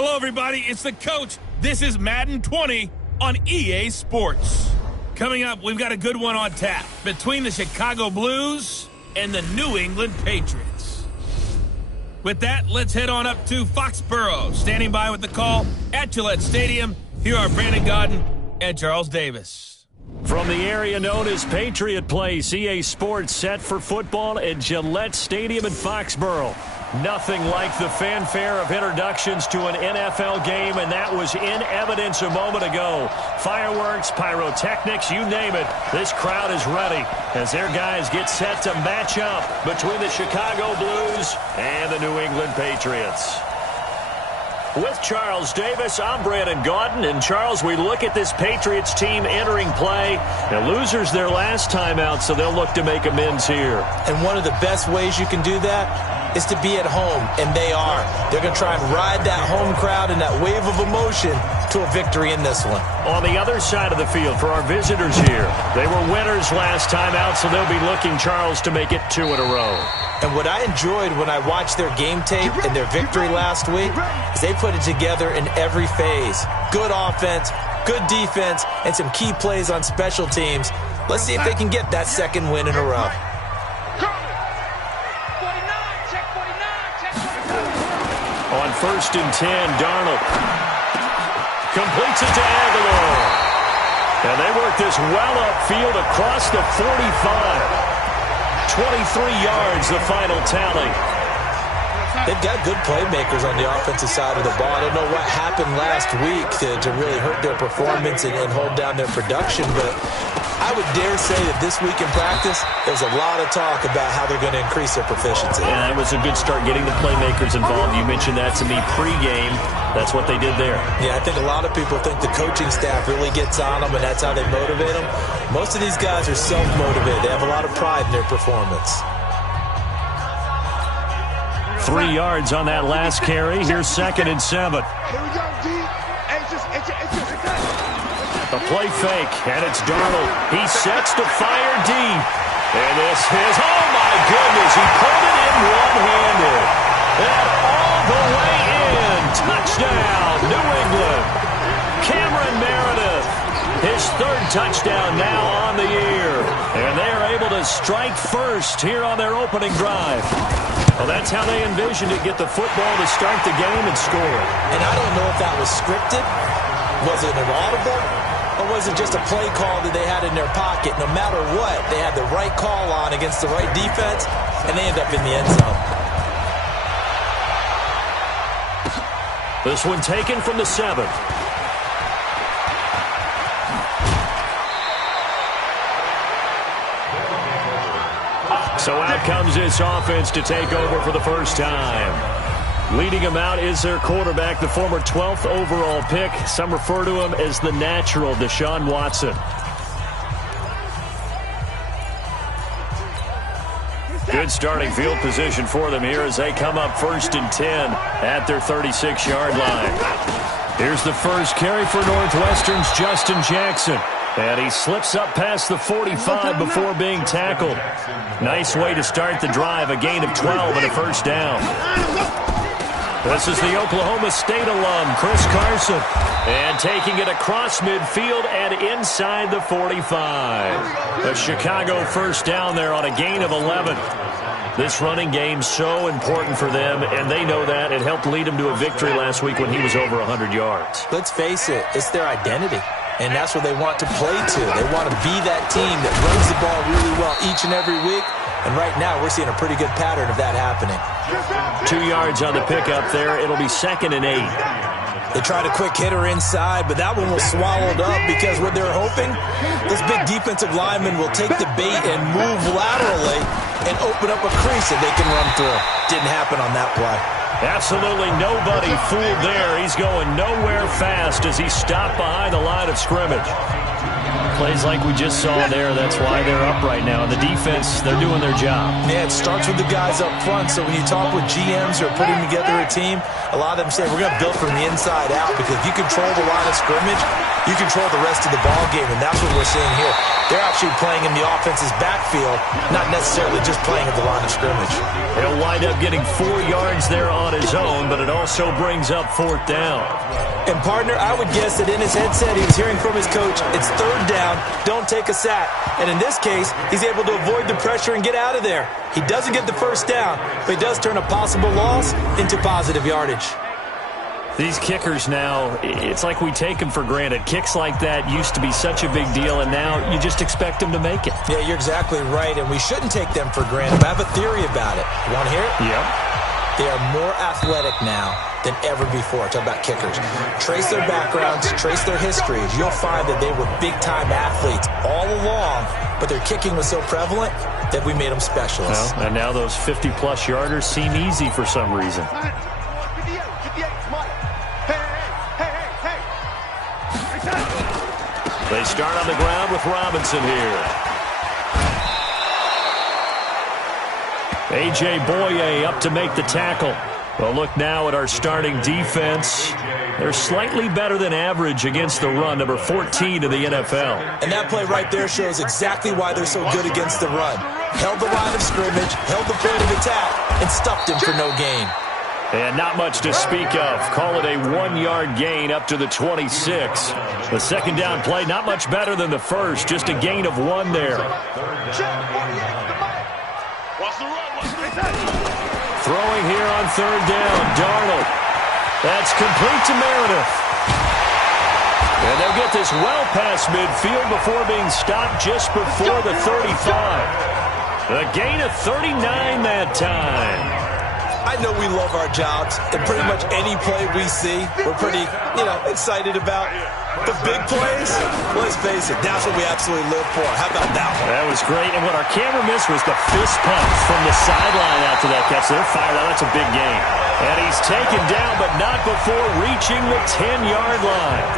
Hello, everybody. It's the coach. This is Madden 20 on EA Sports. Coming up, we've got a good one on tap between the Chicago Blues and the New England Patriots. With that, let's head on up to Foxborough. Standing by with the call at Gillette Stadium, here are Brandon Godden and Charles Davis. From the area known as Patriot Place, EA Sports set for football at Gillette Stadium in Foxborough. Nothing like the fanfare of introductions to an NFL game, and that was in evidence a moment ago. Fireworks, pyrotechnics, you name it. This crowd is ready as their guys get set to match up between the Chicago Blues and the New England Patriots. With Charles Davis, I'm Brandon Godden. And Charles, we look at this Patriots team entering play. Now, losers their last time out, so they'll look to make amends here. And one of the best ways you can do that is to be at home, and they are. They're going to try and ride that home crowd and that wave of emotion to a victory in this one. On the other side of the field for our visitors here, they were winners last time out, so they'll be looking, Charles, to make it 2 in a row. And what I enjoyed when I watched their game tape and their victory last week is they put it together in every phase. Good offense, good defense, and some key plays on special teams. Let's see if they can get that second win in a row. On 1st and 10, Darnold completes it to Aguilar. And they work this well upfield across the 45. 23 yards, the final tally. They've got good playmakers on the offensive side of the ball. I don't know what happened last week to really hurt their performance and hold down their production, but I would dare say that this week in practice, there's a lot of talk about how they're going to increase their proficiency. Yeah, that was a good start getting the playmakers involved. You mentioned that to me pregame. That's what they did there. Yeah, I think a lot of people think the coaching staff really gets on them, and that's how they motivate them. Most of these guys are self-motivated. They have a lot of pride in their performance. 3 yards on that last carry. Here's 2nd and 7. Here we go, D. Hey, The play fake, and it's Darnold. He sets to fire deep. And this is, oh my goodness, he pulled it in one-handed. And all the way in. Touchdown, New England. Cameron Meredith, his 3rd touchdown now on the year. And they are able to strike first here on their opening drive. Well, that's how they envisioned it, get the football to start the game and score. And I don't know if that was scripted. Was it an audible? Or was it just a play call that they had in their pocket? No matter what, they had the right call on against the right defense, and they end up in the end zone. This one taken from the 7. So out comes this offense to take over for the first time. Leading them out is their quarterback, the former 12th overall pick. Some refer to him as the natural, Deshaun Watson. Good starting field position for them here as they come up 1st and 10 at their 36-yard line. Here's the first carry for Northwestern's Justin Jackson. And he slips up past the 45 before being tackled. Nice way to start the drive, a gain of 12 and a first down. This is the Oklahoma State alum, Chris Carson. And taking it across midfield and inside the 45. A Chicago first down there on a gain of 11. This running game so important for them, and they know that. It helped lead them to a victory last week when he was over 100 yards. Let's face it, it's their identity. And that's what they want to play to. They want to be that team that runs the ball really well each and every week. And right now, we're seeing a pretty good pattern of that happening. 2 yards on the pickup there. It'll be 2nd and 8. They tried a quick hitter inside, but that one was swallowed up because what they're hoping, this big defensive lineman will take the bait and move laterally and open up a crease that they can run through. Didn't happen on that play. Absolutely nobody fooled there. He's going nowhere fast as he stopped behind the line of scrimmage. plays like we just saw there. That's why they're up right now. And the defense, they're doing their job. Yeah, it starts with the guys up front. So when you talk with GMs who are putting together a team, a lot of them say, we're going to build from the inside out, because if you control the line of scrimmage, you control the rest of the ball game, and that's what we're seeing here. They're actually playing in the offense's backfield, not necessarily just playing at the line of scrimmage. He'll wind up getting 4 yards there on his own, but it also brings up 4th down. And, partner, I would guess that in his headset he was hearing from his coach, it's 3rd down, don't take a sack. And in this case, he's able to avoid the pressure and get out of there. He doesn't get the 1st down, but he does turn a possible loss into positive yardage. These kickers now, it's like we take them for granted. Kicks like that used to be such a big deal, and now you just expect them to make it. Yeah, you're exactly right, and we shouldn't take them for granted. I have a theory about it. You want to hear it? Yep. They are more athletic now than ever before. Talk about kickers. Trace their backgrounds, trace their histories. You'll find that they were big-time athletes all along, but their kicking was so prevalent that we made them specialists. Well, and now those 50-plus yarders seem easy for some reason. They start on the ground with Robinson here. A.J. Boye up to make the tackle. Well, look now at our starting defense. They're slightly better than average against the run, number 14 in the NFL. And that play right there shows exactly why they're so good against the run. Held the line of scrimmage, held the point of attack, and stuffed him for no gain. And not much to speak of. Call it a 1-yard gain up to the 26. The second down play, not much better than the first. Just a gain of 1 there. Throwing here on 3rd down, Darnold. That's complete to Meredith. And they'll get this well past midfield before being stopped just before the 35. A gain of 39 that time. I know we love our jobs, and pretty much any play we see, we're pretty, excited about. The big plays, let's face it, that's what we absolutely live for. How about that one? That was great, and what our camera missed was the fist pump from the sideline after that catch. They're fired out. That's a big gain. And he's taken down, but not before reaching the 10-yard line.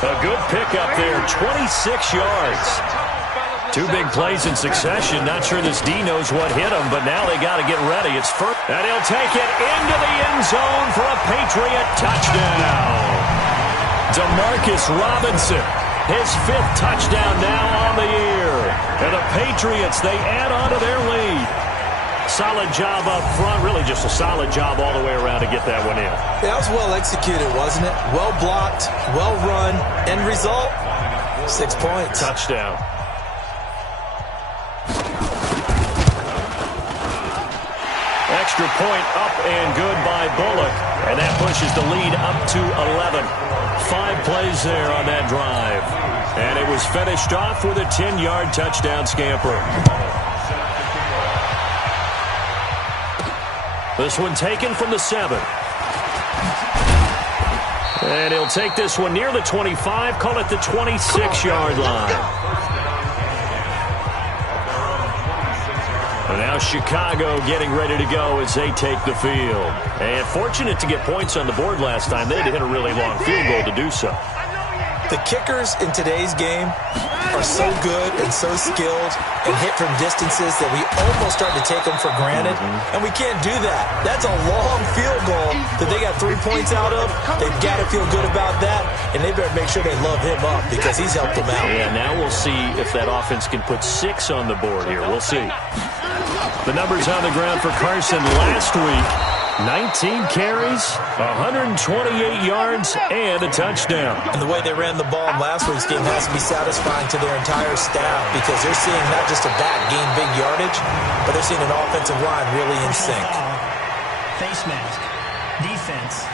A good pickup there, 26 yards. 2 big plays in succession. Not sure this D knows what hit him, but now they got to get ready. It's first. And he'll take it into the end zone for a Patriot touchdown. Demarcus Robinson, his 5th touchdown now on the year. And the Patriots, they add on to their lead. Solid job up front. Really just a solid job all the way around to get that one in. That was well executed, wasn't it? Well blocked, well run. End result, 6 points. Touchdown. Extra point up and good by Bullock. And that pushes the lead up to 11. 5 plays there on that drive. And it was finished off with a 10-yard touchdown scamper. This one taken from the 7. And he'll take this one near the 25, call it the 26-yard line. And now Chicago getting ready to go as they take the field. And fortunate to get points on the board last time. They had to hit a really long field goal to do so. The kickers in today's game are so good and so skilled and hit from distances that we almost start to take them for granted. And we can't do that. That's a long field goal that they got 3 points out of. They've got to feel good about that, and they better make sure they love him up because he's helped them out. Yeah, now we'll see if that offense can put 6 on the board here. We'll see. The numbers on the ground for Carson last week. 19 carries, 128 yards, and a touchdown. And the way they ran the ball in last week's game has to be satisfying to their entire staff because they're seeing not just a back gain big yardage, but they're seeing an offensive line really in sync. Face mask. Defense.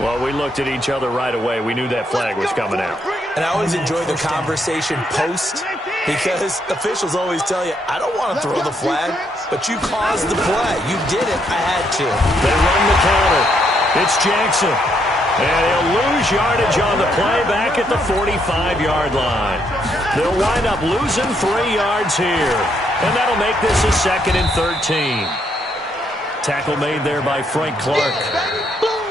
Well, we looked at each other right away. We knew that flag was coming out. And I always enjoy the conversation post because officials always tell you, I don't want to throw the flag, but you caused the play. You did it. I had to. They run the counter. It's Jackson. And he'll lose yardage on the play back at the 45-yard line. They'll wind up losing 3 yards here. And that'll make this a 2nd and 13. Tackle made there by Frank Clark.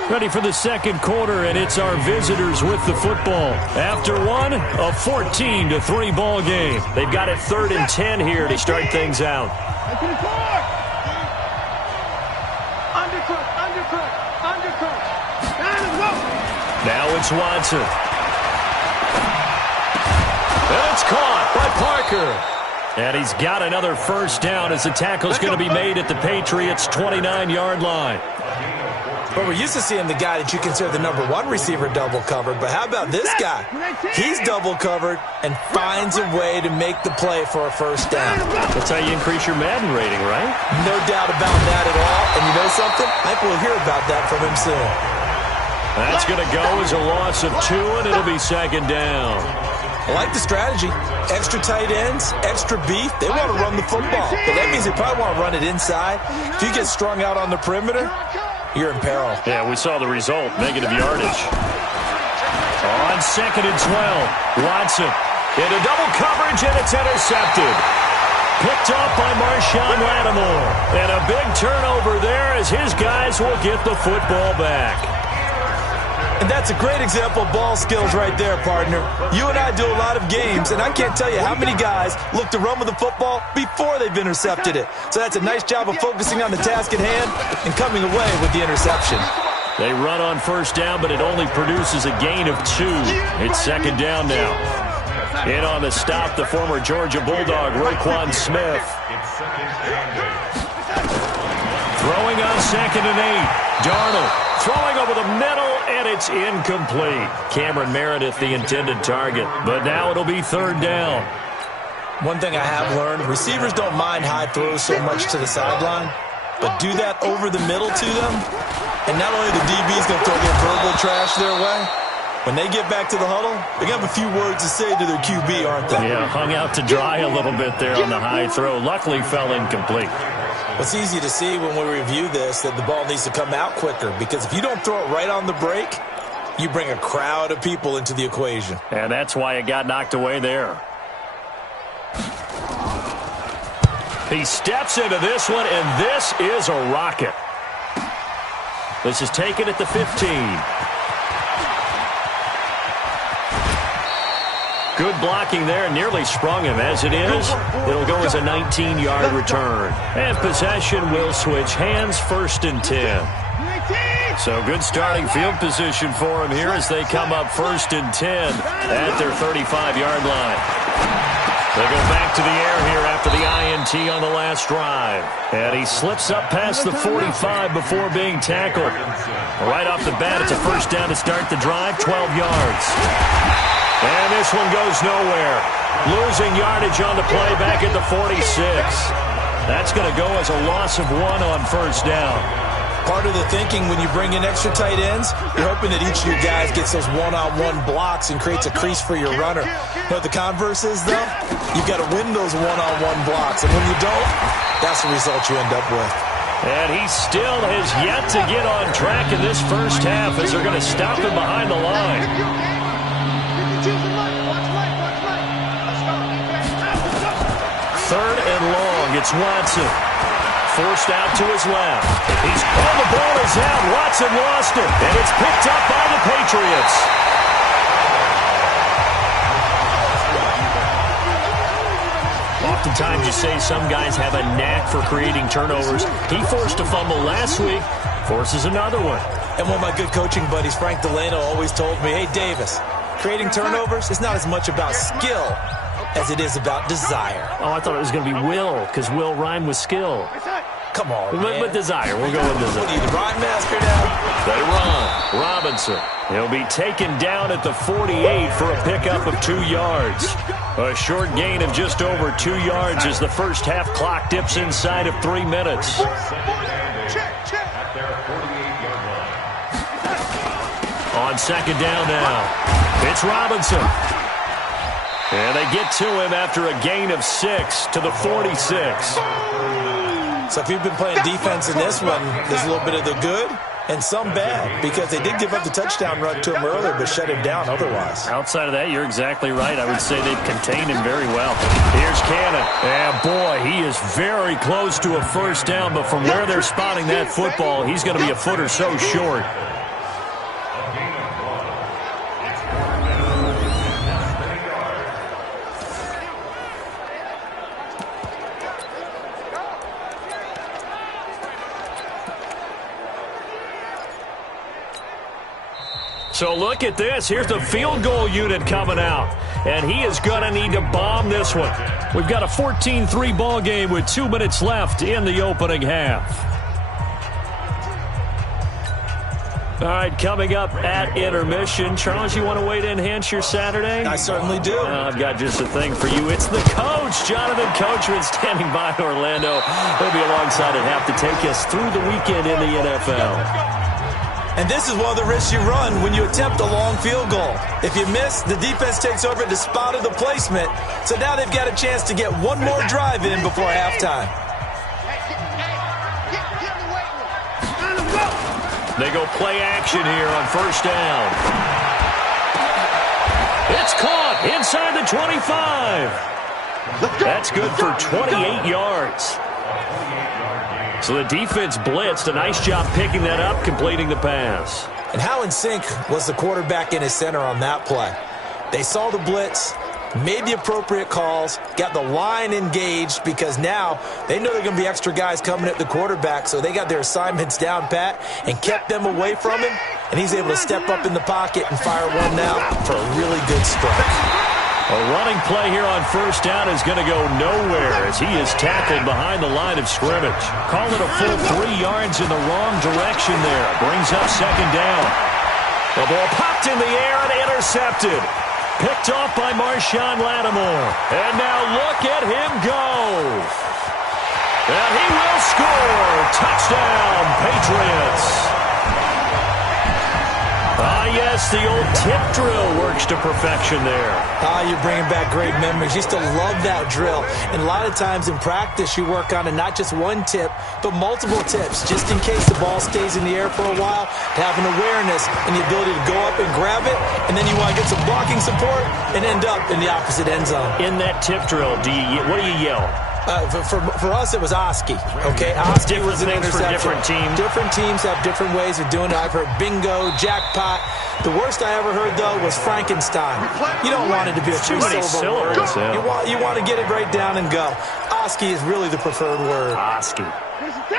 Ready for the second quarter, and it's our visitors with the football. After one, a 14-3 ball game. They've got it 3rd and 10 here to start things out. Now it's Watson. And it's caught by Parker. And he's got another first down as the tackle's going to be made at the Patriots' 29-yard line. But we're used to seeing the guy that you consider the number 1 receiver double covered. But how about this guy? He's double covered and finds a way to make the play for a first down. That's how you increase your Madden rating, right? No doubt about that at all. And you know something? I think we'll hear about that from him soon. That's going to go as a loss of 2, and it'll be second down. I like the strategy. Extra tight ends, extra beef. They want to run the football. But that means they probably want to run it inside. If you get strung out on the perimeter, you're in peril. Yeah, we saw the result. Negative yardage. On 2nd and 12. Watson into double coverage, and it's intercepted. Picked up by Marshawn Lattimore. And a big turnover there as his guys will get the football back. And that's a great example of ball skills right there, partner. You and I do a lot of games, and I can't tell you how many guys look to run with the football before they've intercepted it. So that's a nice job of focusing on the task at hand and coming away with the interception. They run on first down, but it only produces a gain of 2. It's second down now. In on the stop, the former Georgia Bulldog, Roquan Smith. Throwing on 2nd and 8. Darnold throwing over the middle, and it's incomplete. Cameron Meredith, the intended target. But now it'll be 3rd down. One thing I have learned, receivers don't mind high throws so much to the sideline, but do that over the middle to them, and not only the DB's going to throw their verbal trash their way, when they get back to the huddle, they're going to have a few words to say to their QB, aren't they? Yeah, hung out to dry a little bit there on the high throw. Luckily fell incomplete. It's easy to see when we review this that the ball needs to come out quicker, because if you don't throw it right on the break, you bring a crowd of people into the equation. And that's why it got knocked away there. He steps into this one, and this is a rocket. This is taken at the 15. Good blocking there, nearly sprung him. As it is, it'll go as a 19-yard return. And possession will switch hands, 1st and 10. So good starting field position for him here as they come up 1st and 10 at their 35-yard line. They go back to the air here after the INT on the last drive. And he slips up past the 45 before being tackled. Right off the bat, it's a first down to start the drive, 12 yards. And this one goes nowhere. Losing yardage on the play back at the 46. That's going to go as a loss of 1 on first down. Part of the thinking when you bring in extra tight ends, you're hoping that each of your guys gets those one-on-one blocks and creates a crease for your runner. You know what the converse is, though? You've got to win those one-on-one blocks. And when you don't, that's the result you end up with. And he still has yet to get on track in this first half as they're going to stop him behind the line. 3rd and long. It's Watson. Forced out to his left. The ball is out. Watson lost it. And it's picked up by the Patriots. Oftentimes you say some guys have a knack for creating turnovers. He forced a fumble last week. Forces another one. And one of my good coaching buddies, Frank Delano, always told me, hey, Davis, creating turnovers is not as much about skill as it is about desire. Oh, I thought it was going to be will, because will rhyme with skill. Come on, man. But desire. We'll go with desire. What are you, the rhyme master now? They run. Robinson. He'll be taken down at the 48 for a pickup of 2 yards. A short gain of just over 2 yards as the first half clock dips inside of 3 minutes. On second down now, it's Robinson. And they get to him after a gain of 6 to the 46. So if you've been playing defense in this one, there's a little bit of the good and some bad, because they did give up the touchdown run to him earlier but shut him down otherwise. Outside of that, you're exactly right. I would say they've contained him very well. Here's Cannon. And boy, he is very close to a first down, but from where they're spotting that football, he's going to be a foot or so short. So look at this. Here's the field goal unit coming out. And he is going to need to bomb this one. We've got a 14-3 ball game with 2 minutes left in the opening half. All right, coming up at intermission. Charles, you want to wait to enhance your Saturday? I certainly do. I've got just a thing for you. It's the coach, Jonathan Coachman, standing by in Orlando. He'll be alongside at half to take us through the weekend in the NFL. And this is one of the risks you run when you attempt a long field goal. If you miss, the defense takes over at the spot of the placement. So now they've got a chance to get one more drive in before halftime. They go play action here on first down. It's caught inside the 25. That's good for 28 yards. So the defense blitzed. A nice job picking that up, completing the pass. And how in sync was the quarterback in his center on that play? They saw the blitz, made the appropriate calls, got the line engaged because now they know there are going to be extra guys coming at the quarterback, so they got their assignments down pat and kept them away from him, and he's able to step up in the pocket and fire one now for a really good strike. A running play here on first down is going to go nowhere as he is tackled behind the line of scrimmage. Call it a full 3 yards in the wrong direction there. Brings up second down. The ball popped in the air and intercepted. Picked off by Marshawn Lattimore. And now look at him go. And he will score. Touchdown, Patriots. Yes, the old tip drill works to perfection there. You're bringing back great memories. Used to love that drill. And a lot of times in practice, you work on it, not just one tip, but multiple tips, just in case the ball stays in the air for a while, to have an awareness and the ability to go up and grab it, and then you want to get some blocking support and end up in the opposite end zone. In that tip drill, what do you yell? For us, it was Oski. Okay, Oski was an interception. For different teams. Different teams have different ways of doing it. I've heard bingo, jackpot. The worst I ever heard, though, was Frankenstein. You don't want it to be a two-syllable word. Yeah. You want to get it right down and go. Oski is really the preferred word. Oski.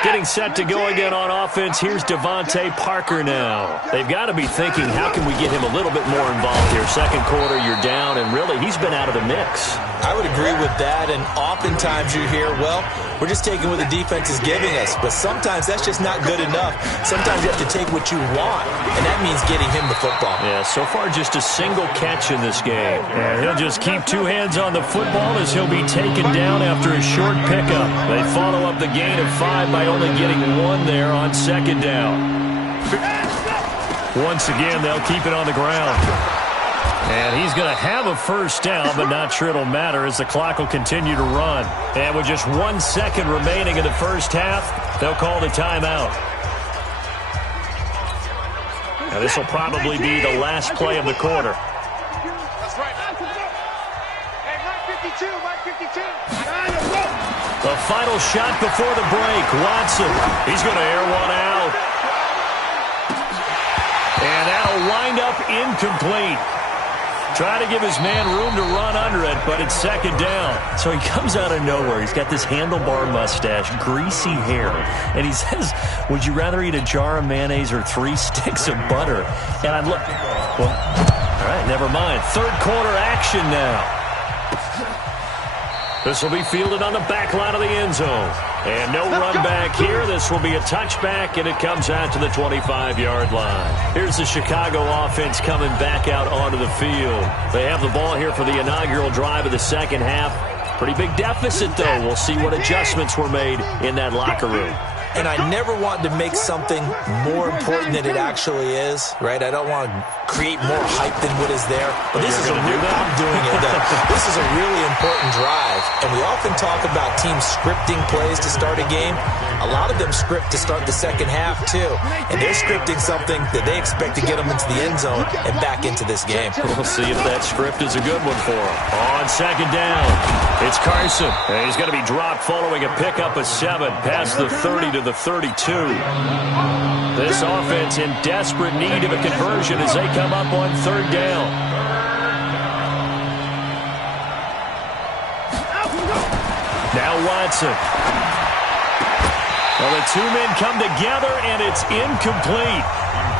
Getting set to go again on offense. Here's Devontae Parker now. They've got to be thinking, how can we get him a little bit more involved here? Second quarter, you're down, and really, he's been out of the mix. I would agree with that, and oftentimes you hear, well, we're just taking what the defense is giving us. But sometimes that's just not good enough. Sometimes you have to take what you want, and that means getting him the football. Yeah, so far just a single catch in this game. And he'll just keep 2 hands on the football as he'll be taken down after a short pickup. They follow up the gain of 5 by only getting 1 there on second down. Once again, they'll keep it on the ground. And he's going to have a first down, but not sure it'll matter as the clock will continue to run. And with just 1 second remaining in the first half, they'll call the timeout. Now this will probably be the last play of the quarter. That's right. Hey, Mike 52, Mike 52. The final shot before the break. Watson, he's going to air one out. And that'll wind up incomplete. Try to give his man room to run under it, but it's second down. So he comes out of nowhere. He's got this handlebar mustache, greasy hair, and he says, would you rather eat a jar of mayonnaise or 3 sticks of butter? And I'm like, well, all right, never mind. Third quarter action now. This will be fielded on the back line of the end zone. And no run back here. This will be a touchback, and it comes out to the 25-yard line. Here's the Chicago offense coming back out onto the field. They have the ball here for the inaugural drive of the second half. Pretty big deficit, though. We'll see what adjustments were made in that locker room. And I never want to make something more important than it actually is, right? I don't want to create more hype than what is there. But this is I'm doing it. This is a really important drive. And we often talk about teams scripting plays to start a game. A lot of them script to start the second half, too. And they're scripting something that they expect to get them into the end zone and back into this game. We'll see if that script is a good one for them. On second down, it's Carson. And he's going to be dropped following a pickup of 7 past the 30 to the 32. This offense in desperate need of a conversion as they come up on third down. Now Watson. Well, the 2 men come together, and it's incomplete.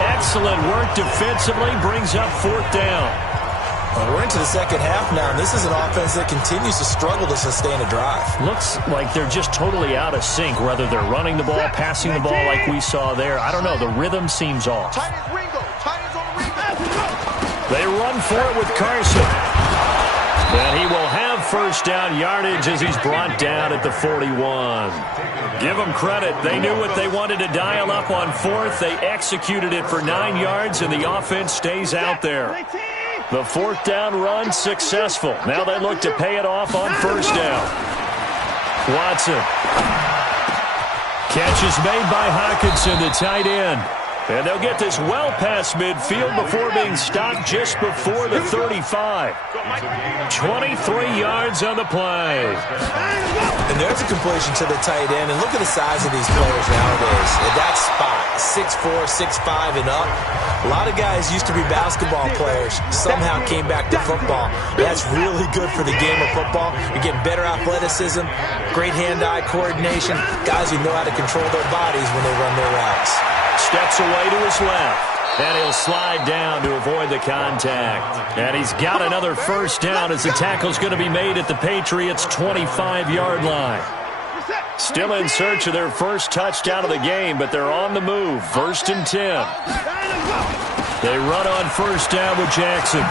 Excellent work defensively, brings up 4th down. Well, we're into the second half now, and this is an offense that continues to struggle to sustain a drive. Looks like they're just totally out of sync, whether they're running the ball, passing the ball like we saw there. I don't know. The rhythm seems off. They run for it with Carson. And he will have 1st down yardage as he's brought down at the 41. Give them credit. They knew what they wanted to dial up on 4th. They executed it for 9 yards, and the offense stays out there. The 4th down run successful. Now they look to pay it off on 1st down. Watson. Catch is made by Hockenson, the tight end. And they'll get this well past midfield before being stopped just before the 35. 23 yards on the play. And there's a completion to the tight end. And look at the size of these players nowadays. At that spot, 6'4", 6'5", and up. A lot of guys used to be basketball players, somehow came back to football. That's really good for the game of football. You're getting better athleticism, great hand-eye coordination, guys who know how to control their bodies when they run their routes. Steps away to his left, and he'll slide down to avoid the contact. And he's got another 1st down as the tackle's going to be made at the Patriots' 25-yard line. Still in search of their first touchdown of the game, but they're on the move. 1st and 10. They run on 1st down with Jackson.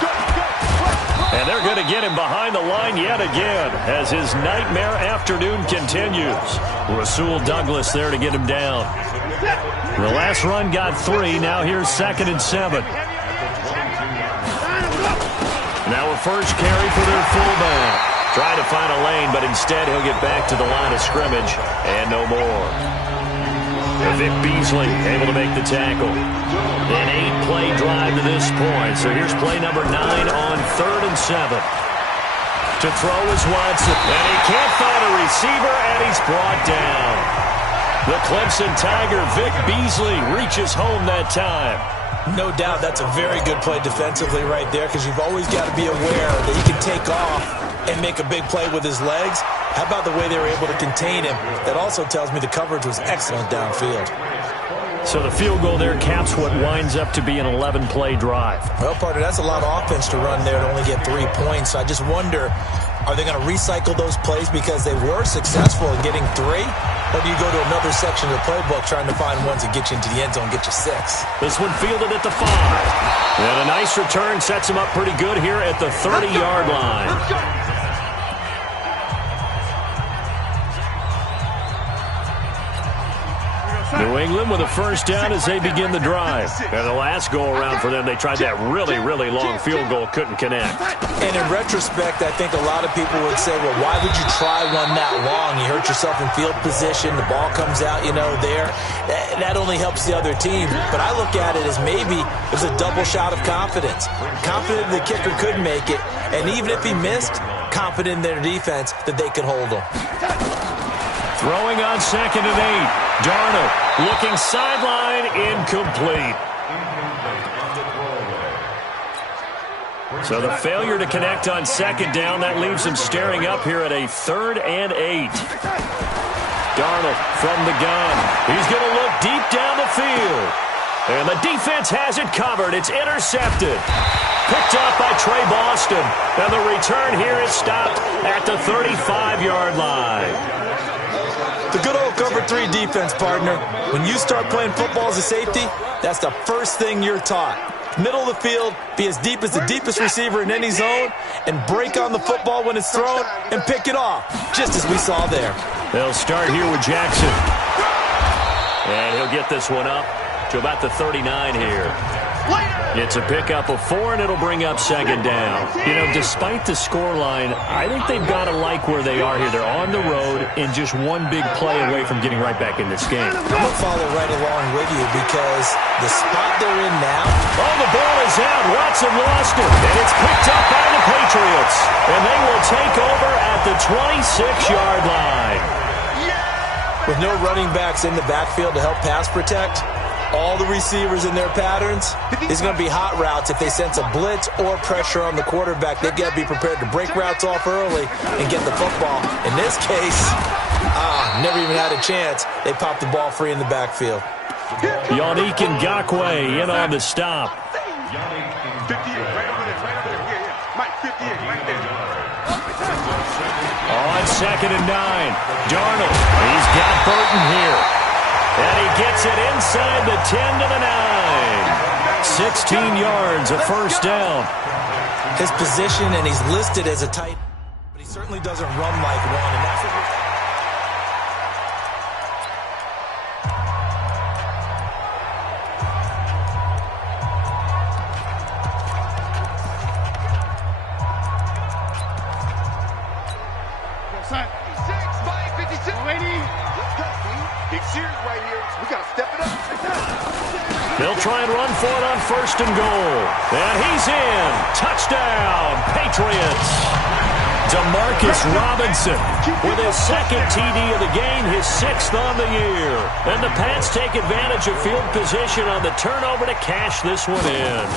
And they're going to get him behind the line yet again as his nightmare afternoon continues. Rasul Douglas there to get him down. The last run got 3. Now here's 2nd and 7. Now a first carry for their fullback. Trying to find a lane, but instead he'll get back to the line of scrimmage and no more. Vic Beasley able to make the tackle. An 8-play drive to this point. So here's play number 9 on 3rd and 7. To throw is Watson. And he can't find a receiver, and he's brought down. The Clemson Tiger, Vic Beasley, reaches home that time. No doubt that's a very good play defensively right there, because you've always got to be aware that he can take off and make a big play with his legs. How about the way they were able to contain him? That also tells me the coverage was excellent downfield. So the field goal there caps what winds up to be an 11-play drive. Well, partner, that's a lot of offense to run there to only get 3 points. So I just wonder, are they going to recycle those plays because they were successful in getting 3? Or do you go to another section of the playbook trying to find ones that get you into the end zone, get you 6? This one fielded at the 5. And a nice return sets him up pretty good here at the 30-yard line. New England with a first down as they begin the drive. And the last go-around for them, they tried that really, really long field goal, couldn't connect. And in retrospect, I think a lot of people would say, well, why would you try one that long? You hurt yourself in field position. The ball comes out, there. That only helps the other team. But I look at it as maybe it was a double shot of confidence. Confident the kicker could make it. And even if he missed, confident in their defense that they could hold him. Throwing on 2nd and 8. Darnold looking sideline, incomplete. So the failure to connect on 2nd down, that leaves him staring up here at a 3rd and 8. Darnold from the gun. He's going to look deep down the field. And the defense has it covered. It's intercepted. Picked up by Trey Boston. And the return here is stopped at the 35-yard line. The good old cover 3 defense, partner. When you start playing football as a safety, that's the first thing you're taught. Middle of the field, be as deep as the deepest receiver in any zone, and break on the football when it's thrown and pick it off, just as we saw there. They'll start here with Jackson. And he'll get this one up to about the 39 here. It's a pickup of 4, and it'll bring up 2nd down. Despite the scoreline, I think they've got to like where they are here. They're on the road and just one big play away from getting right back in this game. I'm going to follow right along with you because the spot they're in now. Oh, the ball is out. Watson lost it, and it's picked up by the Patriots. And they will take over at the 26-yard line. With no running backs in the backfield to help pass protect, all the receivers in their patterns, it's going to be hot routes. If they sense a blitz or pressure on the quarterback, they've got to be prepared to break routes off early and get the football. In this case, never even had a chance. They popped the ball free in the backfield. Yannick Ngakoue in on the stop. 58, right over there, yeah. Mike, 58, right there. On 2nd and 9, Darnold. He's got Burton here. And he gets it inside the 10 to the 9. 16 yards, a first down. His position, and he's listed as a tight end, but he certainly doesn't run like one, and that's what we're... They'll try and run for it on 1st and goal. And he's in. Touchdown, Patriots. Demarcus Robinson with his 2nd TD of the game, his 6th on the year. And the Pats take advantage of field position on the turnover to cash this one in.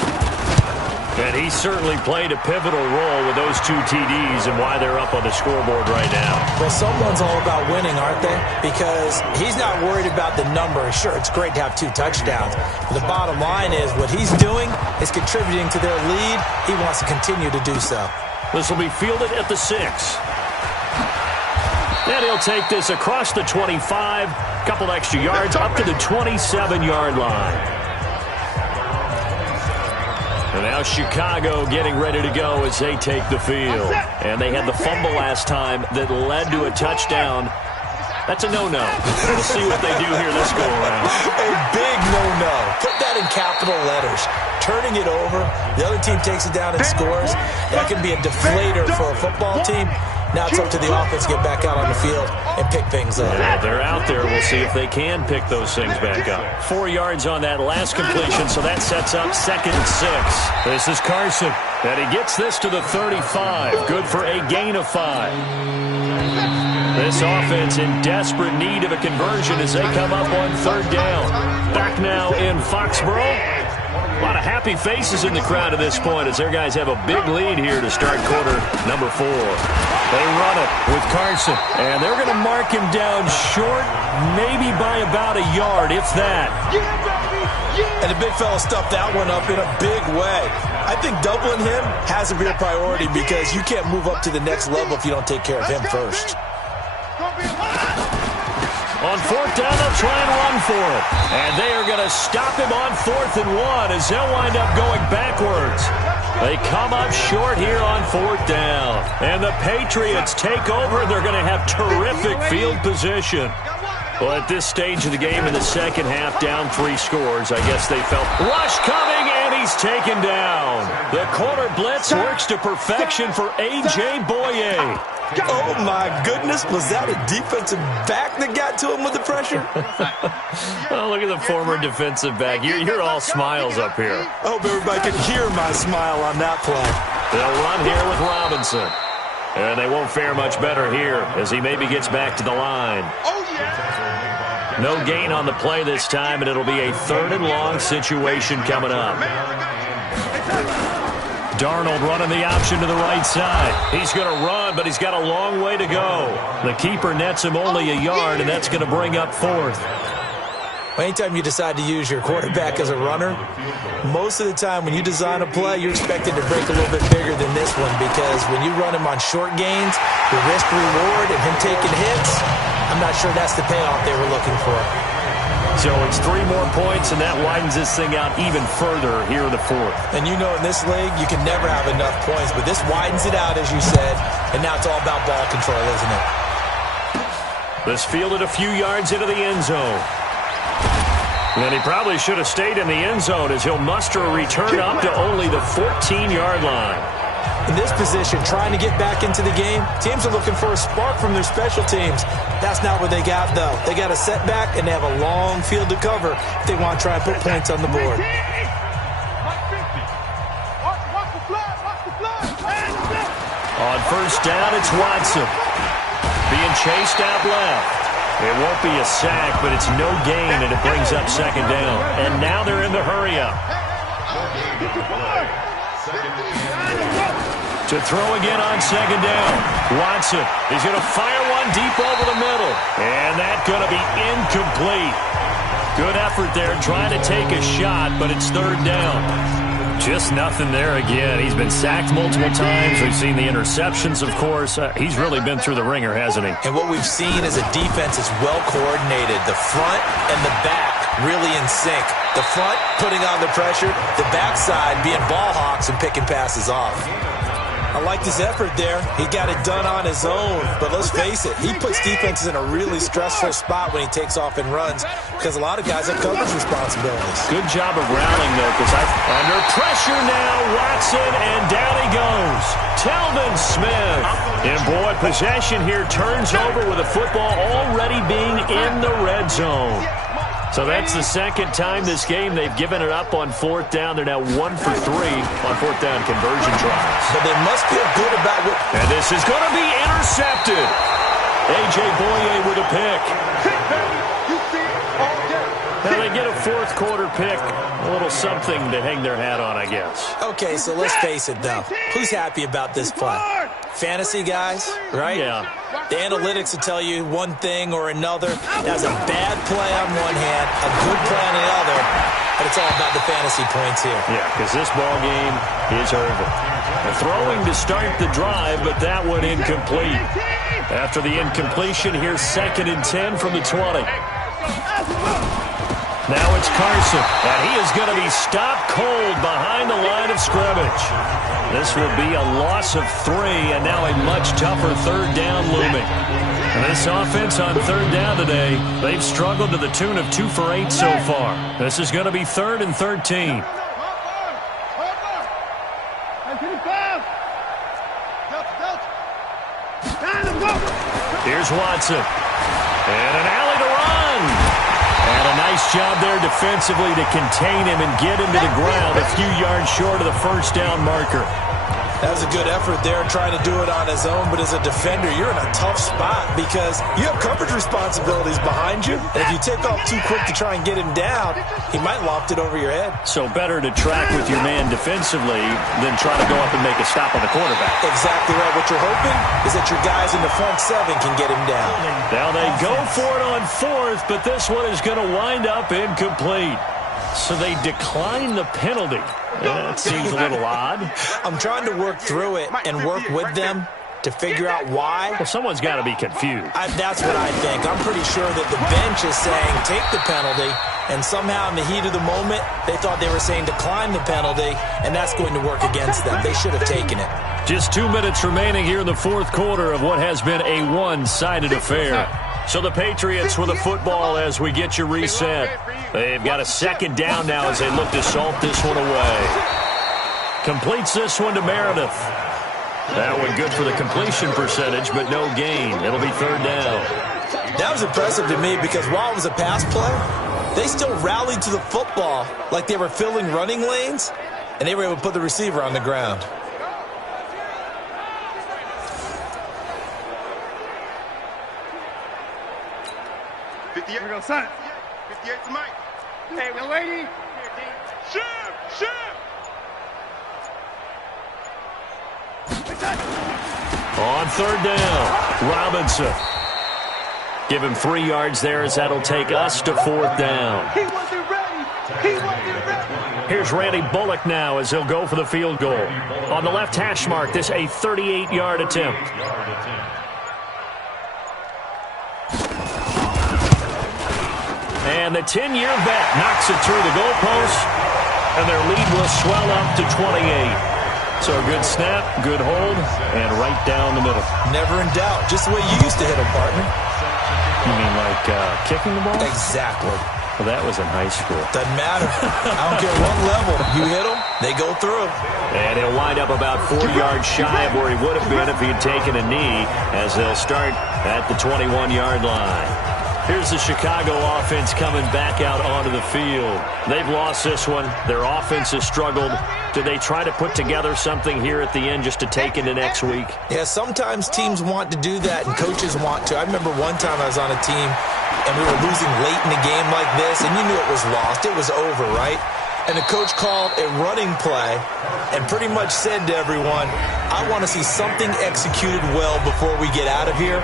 And he certainly played a pivotal role with those 2 TDs and why they're up on the scoreboard right now. Well, someone's all about winning, aren't they? Because he's not worried about the number. Sure, it's great to have 2 touchdowns. But the bottom line is what he's doing is contributing to their lead. He wants to continue to do so. This will be fielded at the 6. And he'll take this across the 25, couple extra yards up to the 27-yard line. And now Chicago getting ready to go as they take the field. And they had the fumble last time that led to a touchdown. That's a no-no. We'll see what they do here this go-around. A big no-no. Put that in capital letters. Turning it over, the other team takes it down and scores. That can be a deflator for a football team. Now it's up to the offense to get back out on the field and pick things up. Yeah, they're out there. We'll see if they can pick those things back up. 4 yards on that last completion, so that sets up 2nd and 6. This is Carson, and he gets this to the 35. Good for a gain of 5. This offense in desperate need of a conversion as they come up on 3rd down. Back now in Foxborough. A lot of happy faces in the crowd at this point as their guys have a big lead here to start quarter number 4. They run it with Carson, and they're going to mark him down short, maybe by about a yard, if that. And the big fella stuffed that one up in a big way. I think doubling him has to be a priority because you can't move up to the next level if you don't take care of him first. On 4th down, they'll try and run for it. And they are going to stop him on 4th and 1 as they'll wind up going backwards. They come up short here on 4th down. And the Patriots take over. They're going to have terrific field position. Well, at this stage of the game in the second half, down 3 scores, I guess they felt rush coming, and he's taken down. The corner blitz works to perfection for A.J. Boye. Oh, my goodness. Was that a defensive back that got to him with the pressure? Oh, look at the former defensive back. You're all smiles up here. I hope everybody can hear my smile on that play. They'll run here with Robinson. And they won't fare much better here as he maybe gets back to the line. No gain on the play this time, and it'll be a 3rd and long situation coming up. Darnold running the option to the right side. He's going to run, but he's got a long way to go. The keeper nets him only a yard, and that's going to bring up 4th. Anytime you decide to use your quarterback as a runner, most of the time when you design a play, you're expected to break a little bit bigger than this one because when you run him on short gains, the risk-reward and him taking hits, I'm not sure that's the payoff they were looking for. So it's 3 more points, and that widens this thing out even further here in the 4th. And you know in this league, you can never have enough points, but this widens it out, as you said, and now it's all about ball control, isn't it? This fielded a few yards into the end zone. And he probably should have stayed in the end zone as he'll muster a return up to only the 14-yard line. In this position, trying to get back into the game, teams are looking for a spark from their special teams. That's not what they got, though. They got a setback, and they have a long field to cover if they want to try and put points on the board. On 1st down, it's Watson. Being chased out left. It won't be a sack, but it's no gain, and it brings up 2nd down. And now they're in the hurry-up. To throw again on 2nd down. Watson, he's going to fire one deep over the middle. And that's going to be incomplete. Good effort there, trying to take a shot, but it's third down. Just nothing there again. He's been sacked multiple times. We've seen the interceptions, of course. He's really been through the ringer, hasn't he? And what we've seen is a defense is well coordinated. The front and the back really in sync. The front putting on the pressure, the backside being ball hawks and picking passes off. I like his effort there. He got it done on his own. But let's face it, he puts defenses in a really stressful spot when he takes off and runs because a lot of guys have coverage responsibilities. Good job of rallying, though, because under pressure now, Watson, and down he goes. Telvin Smith. And, boy, possession here turns over with the football already being in the red zone. So that's the second time this game they've given it up on fourth down. They're now 1 for 3 on fourth down conversion tries. But they must feel good about what... And this is going to be intercepted. A.J. Boye with a pick. Now they get a fourth quarter pick. A little something to hang their hat on, I guess. Okay, so let's face it, though. Who's happy about this play? Fantasy guys, right? Yeah. The analytics will tell you one thing or another. That's a bad play on one hand, a good play on the other, but it's all about the fantasy points here. Yeah, because this ball game is over. They're throwing to start the drive, but that one incomplete. After the incompletion, here's 2nd and 10 from the 20. Now it's Carson, and he is going to be stopped cold behind the line of scrimmage. This will be a loss of 3, and now a much tougher third down looming. And this offense on third down today, they've struggled to the tune of 2 for 8 so far. This is going to be 3rd and 13. Here's Watson. And an alley to run. And a nice job there defensively to contain him and get him to the ground a few yards short of the first down marker. That was a good effort there, trying to do it on his own. But as a defender, you're in a tough spot because you have coverage responsibilities behind you. And if you take off too quick to try and get him down, he might loft it over your head. So better to track with your man defensively than try to go up and make a stop on the quarterback. Exactly right. What you're hoping is that your guys in the front 7 can get him down. Now they go for it on 4th, but this one is going to wind up incomplete. So they decline the penalty. That seems a little odd. I'm trying to work through it and work with them to figure out why. Well, someone's got to be confused. That's what I think. I'm pretty sure that the bench is saying take the penalty, and somehow in the heat of the moment, they thought they were saying decline the penalty, and that's going to work against them. They should have taken it. Just 2 minutes remaining here in the fourth quarter of what has been a one-sided affair. So the Patriots with the football as we get you reset. They've got a second down now as they look to salt this one away. Completes this one to Meredith. That one good for the completion percentage, but no gain. It'll be third down. That was impressive to me because while it was a pass play, they still rallied to the football like they were filling running lanes, and they were able to put the receiver on the ground. Here we go, son. 58 to Mike. Hey, we're waiting. Shoot! On third down, Robinson. Give him 3 yards there as that'll take us to fourth down. He wasn't ready. Here's Randy Bullock now as he'll go for the field goal. On the left hash mark, this a 38-yard attempt. And the 10-year vet knocks it through the goalpost, and their lead will swell up to 28. So a good snap, good hold, and right down the middle. Never in doubt. Just the way you used to hit them, partner. You mean like kicking the ball? Exactly. Well, that was in high school. Doesn't matter. I don't care what level. You hit them, they go through. And he'll wind up about 4 yards shy of where he would have been if he had taken a knee, as they'll start at the 21-yard line. Here's the Chicago offense coming back out onto the field. They've lost this one. Their offense has struggled. Do they try to put together something here at the end just to take into next week? Yeah, sometimes teams want to do that and coaches want to. I remember one time I was on a team and we were losing late in a game like this, and you knew it was lost. It was over, right? And the coach called a running play and pretty much said to everyone, I want to see something executed well before we get out of here.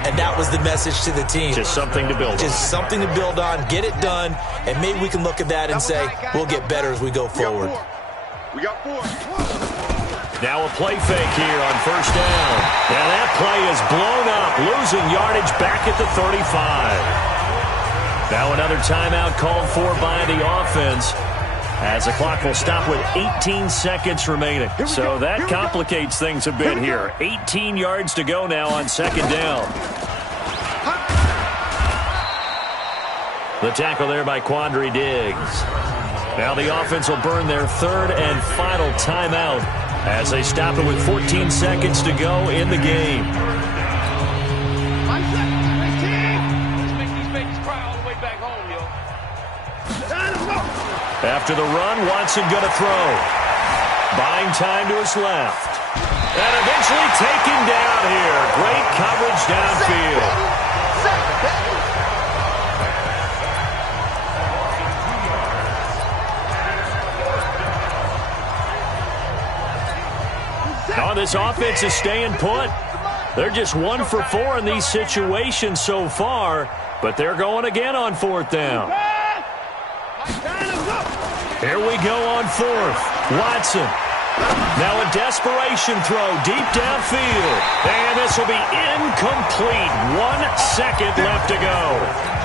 And that was the message to the team. Just something to build on. Just something to build on, get it done, and maybe we can look at that and say, we'll get better as we go forward. We got 4. Now a play fake here on first down. And that play is blown up, losing yardage back at the 35. Now another timeout called for by the offense, as the clock will stop with 18 seconds remaining. So that complicates things a bit here. 18 yards to go now on second down. The tackle there by Quandre Diggs. Now the offense will burn their third and final timeout as they stop it with 14 seconds to go in the game. After the run, Watson going to throw. Buying time to his left. And eventually taken down here. Great coverage downfield. Oh, this offense is staying put. They're just 1 for 4 in these situations so far, but they're going again on fourth down. Here we go on fourth. Watson. Now a desperation throw deep downfield. And this will be incomplete. 1 second left to go.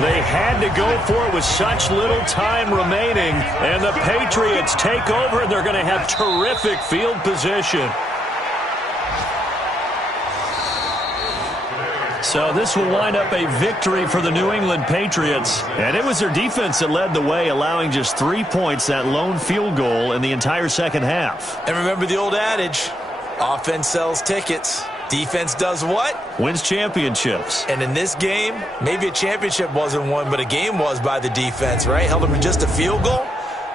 They had to go for it with such little time remaining. And the Patriots take over, and they're going to have terrific field position. So this will wind up a victory for the New England Patriots. And it was their defense that led the way, allowing just 3 points, that lone field goal in the entire second half. And remember the old adage, offense sells tickets. Defense does what? Wins championships. And in this game, maybe a championship wasn't won, but a game was by the defense, right? Held them to just a field goal.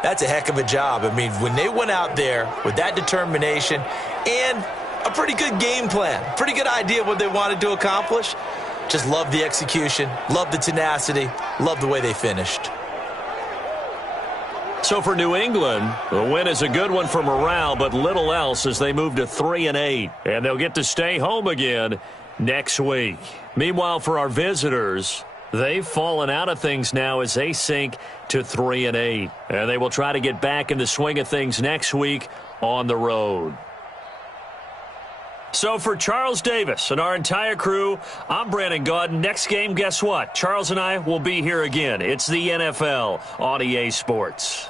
That's a heck of a job. I mean, when they went out there with that determination and a pretty good game plan, pretty good idea of what they wanted to accomplish. Just love the execution, love the tenacity, love the way they finished. So for New England, the win is a good one for morale, but little else as they move to 3-8. And they'll get to stay home again next week. Meanwhile, for our visitors, they've fallen out of things now as they sink to 3-8. And they will try to get back in the swing of things next week on the road. So for Charles Davis and our entire crew, I'm Brandon Gaudin. Next game, guess what? Charles and I will be here again. It's the NFL on EA Sports.